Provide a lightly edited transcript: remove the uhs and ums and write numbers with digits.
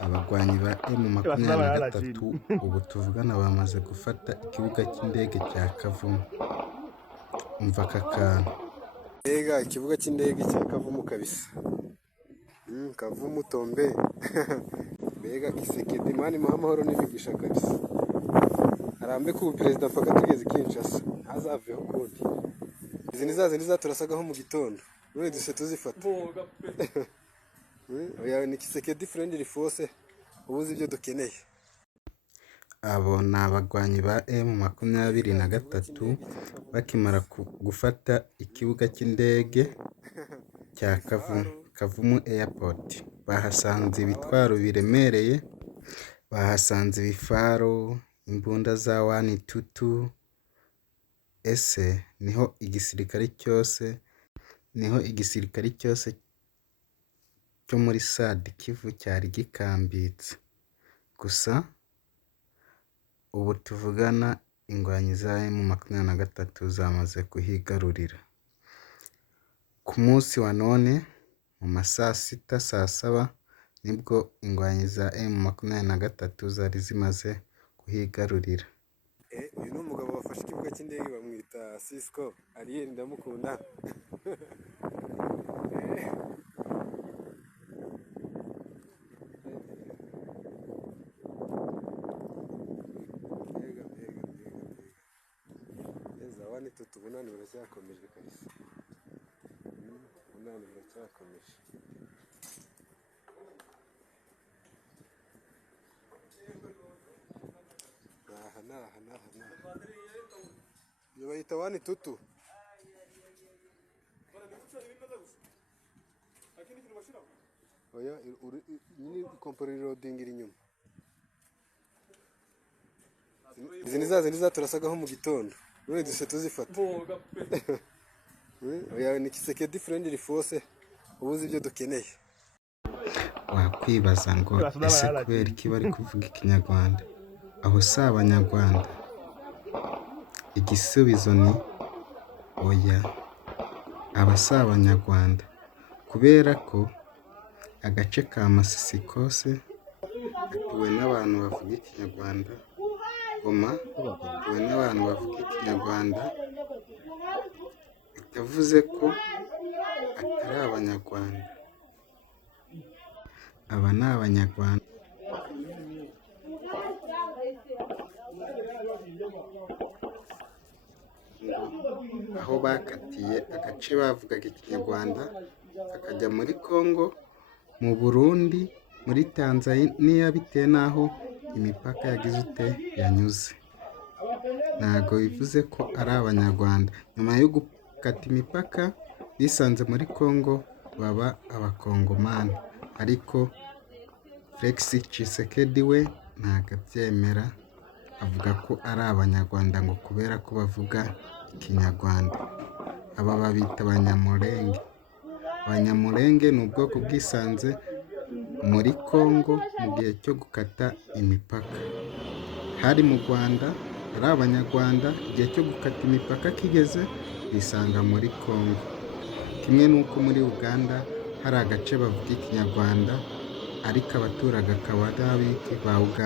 Abagwanyi ba M23 ubu tuvugana bamaze gufata ikibuga cy'indege cya Kavumu. Umva aka kantu. Mbega ikibuga cy'indege cya Kavumu kabisa. Kavumu tombe. Mbega Kisekedi mani muhamahoro n'imigisha kabisa. Arambe ku perezida mpaka tugeze Kinshasa. Hazaveho ukundi. Izi ni za zindi zaturasagaho mu gitondo. None duse tuzifata. Oya ni Kisekedi friendly force. Ubuze ibyo dukeneye. Abo ni abagwanyi ba M23 bakimara gufata ikibuga cy'indege cya Kavumu Airport. Bahasanze ibitwaro biremereye, bahasanze ibifaro, imbunda za 122. Ese niho igisirikare cyose cyo muri Sud Kivu cyari gikambitse. Gusa ubu tuvugana ingwanyi za M23 zamaze kuhigarurira. Ku munsi wa none mu masaa 6 saa 7 nibwo ingwanyi za M23 zari zimaze kuhigarurira. Uyu ni umugabo wafashe ikibuga cy'indege bamwita Cisco Ariel ndamukunda. Wani tutu bunani buracyakomeje kabisa. Bunani buracyakomeje. Naha. Yo bayita wani tutu. Oya ni compare loading iri nyuma. Izi ni za zindi zaturasagaho mu gitondo. None duse tuzifata. Oya ni Kisekedi friendly force. Ubuze ibyo dukeneye. Wakwibaza ngo ese kubera iki bari kuvuga ikinyarwanda? Aho si abanyarwanda? Igisubizo ni oya, aba si abanyarwanda. Kubera ko agace ka Masisi kose gatuwe n'abantu bavuga ikinyarwanda. Goma gatuwe n'abantu bavuga ikinyarwanda. Bitavuze ko atari abanyarwanda. Aba ni abanyarwanda. Aho bakatiye agace bavugaga ikinyarwanda kakajya muri Congo, mu Burundi, muri Tanzania bitewe n'aho imipaka yagize yanyuze. Ntago bivuze ko ari abanyarwanda. Nyuma yo gukata imipaka bisanze muri Congo baba abakongomani. Ariko Felix Tshisekedi we ntago abyemera, avuga ko ari abanyarwanda ngo kubera ko bavuga ikinyarwanda. Aba babita abanyamulenge. Abanyamulenge ni ubwoko bwisanze muri Congo mu gihe cyo gukata imipaka. Hari mu Rwanda ari abanyarwanda, igihe cyo gukata imipaka kigeze bisanga muri Congo. Kimwe n'uko muri Uganda hari agace bavuga ikinyarwanda ariko abaturage akaba ari ab'iki ba Uganda.